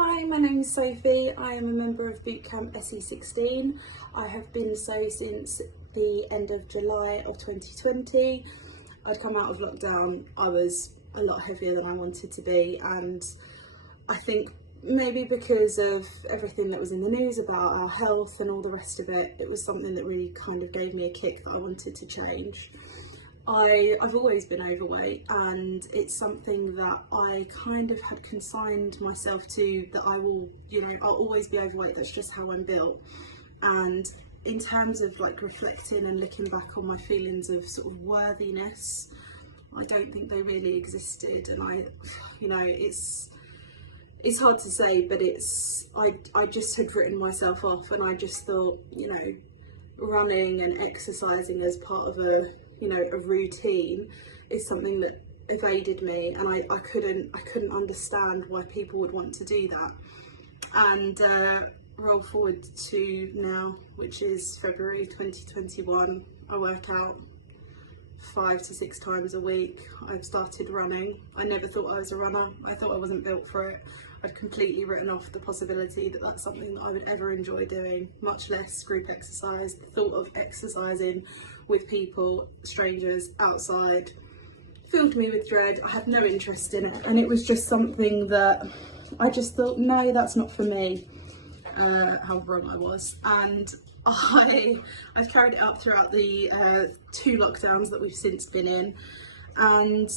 Hi, my name is Sophie. I am a member of Bootcamp SE16. I have been so since the end of July of 2020. I'd come out of lockdown, I was a lot heavier than I wanted to be, and I think maybe because of everything that was in the news about our health and all the rest of it, it was something that really kind of gave me a kick that I wanted to change. I've always been overweight, and it's something that I kind of had consigned myself to, that I will, I'll always be overweight. That's just how I'm built. And in terms of like reflecting and looking back on my feelings of sort of worthiness, I don't think they really existed. And it's hard to say, but I just had written myself off, and I just thought, running and exercising as part of a routine is something that evaded me, and I couldn't understand why people would want to do that. And roll forward to now, which is February 2021, I work out 5 to 6 times a week. I've started running. I never thought I was a runner. I thought I wasn't built for it. I'd completely written off the possibility that that's something that I would ever enjoy doing, much less group exercise. The thought of exercising with people, strangers, outside, filled me with dread. I had no interest in it, and it was just something that I just thought, no, that's not for me. How wrong I was. And I've carried it out throughout the 2 lockdowns that we've since been in, and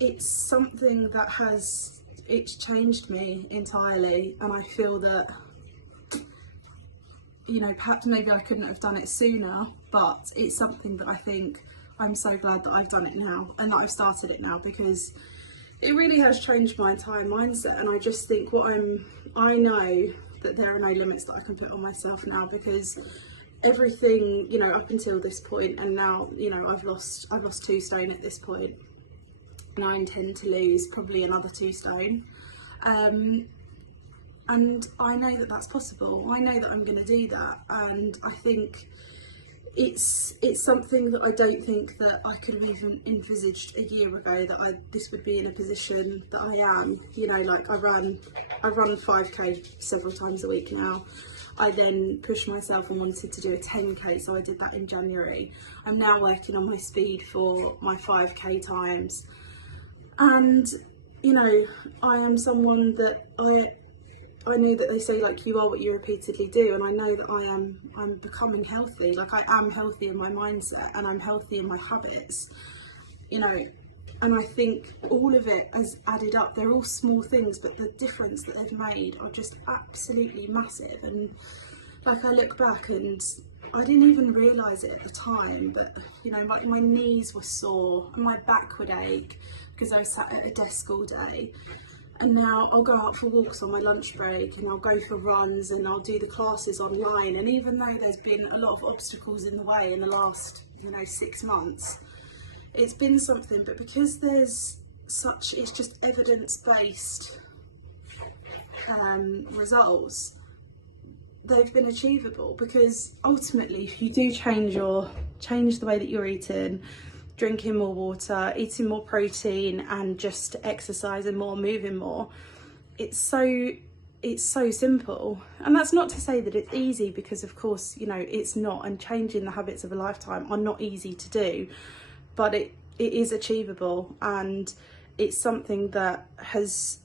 it's something that it's changed me entirely. And I feel that, perhaps maybe I couldn't have done it sooner, but it's something that I think I'm so glad that I've done it now, and that I've started it now, because it really has changed my entire mindset. And I just think I know that there are no limits that I can put on myself now, because everything, up until this point, and now, I've lost 2 stone at this point, and I intend to lose probably another 2 stone. And I know that that's possible. I know that I'm going to do that, and I think it's something that I don't think that I could have even envisaged a year ago, that this would be in a position that I am. Like I run 5k several times a week now. I then pushed myself and wanted to do a 10k, so I did that in January. I'm now working on my speed for my 5k times, and I am someone that I know that they say, like, you are what you repeatedly do, and I know that I'm becoming healthy. Like, I am healthy in my mindset, and I'm healthy in my habits, and I think all of it has added up. They're all small things, but the difference that they've made are just absolutely massive. And like, I look back and I didn't even realise it at the time, but like, my knees were sore and my back would ache because I was sat at a desk all day. And now I'll go out for walks on my lunch break, and I'll go for runs, and I'll do the classes online. And even though there's been a lot of obstacles in the way in the last 6 months, it's been something. But because it's just evidence-based results, they've been achievable, because ultimately, if you do change the way that you're eating, drinking more water, eating more protein, and just exercising more, moving more, it's so simple. And that's not to say that it's easy, because of course it's not, and changing the habits of a lifetime are not easy to do, but it is achievable. And it's something that has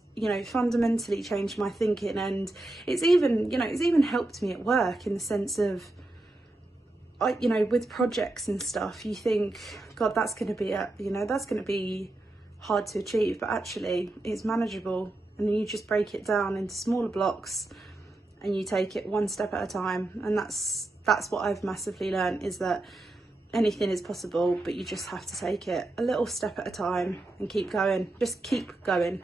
fundamentally changed my thinking, and it's even helped me at work, in the sense of, with projects and stuff, you think, God, that's going to be hard to achieve, but actually it's manageable. And then you just break it down into smaller blocks, and you take it 1 step at a time. And that's what I've massively learned, is that anything is possible, but you just have to take it a little step at a time and keep going. Just keep going.